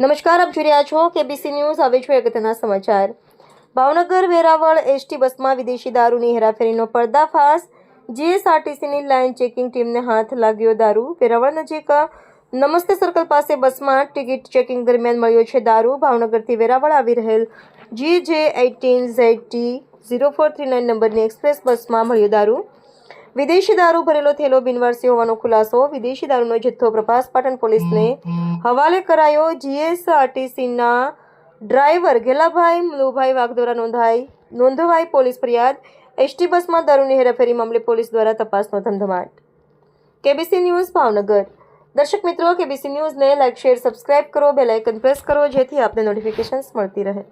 નમસ્કાર, આપ જોઈ રહ્યા છો કેબીસી ન્યૂઝ. હવે છે અગત્યના સમાચાર. ભાવનગર વેરાવળ એસટી બસમાં વિદેશી દારૂની હેરાફેરીનો પર્દાફાશ. જીએસઆરટીસીની લાઇન ચેકિંગ ટીમને હાથ લાગ્યો દારૂ. વેરાવળ નજીક નમસ્તે સર્કલ પાસે બસમાં ટિકિટ ચેકિંગ દરમિયાન મળ્યો છે દારૂ. ભાવનગરથી વેરાવળ આવી રહેલ GJ18ZT0439 નંબરની એક્સપ્રેસ બસમાં મળ્યો દારૂ. વિદેશી દારૂ ભરેલો થેલો બિનવારસી હોવાનો ખુલાસો. વિદેશી દારૂનો જથ્થો પ્રભાસ પાટણ પોલીસને હવાલે કરાયો. જીએસઆરટીસીના ડ્રાઈવર ગેલાભાઈ મલુભાઈ વાઘ દ્વારા નોંધવાઈ પોલીસ ફરિયાદ. એસટી બસમાં દારૂની હેરાફેરી મામલે પોલીસ દ્વારા તપાસનો ધમધમાટ. KBC news Bhavnagar. દર્શક મિત્રો, કેબીસી ન્યૂઝને લાઇક, શેર, સબસ્ક્રાઇબ કરો, બેલ આઇકન પ્રેસ કરો જેથી આપને નોટિફિકેશન્સ મળતી રહે.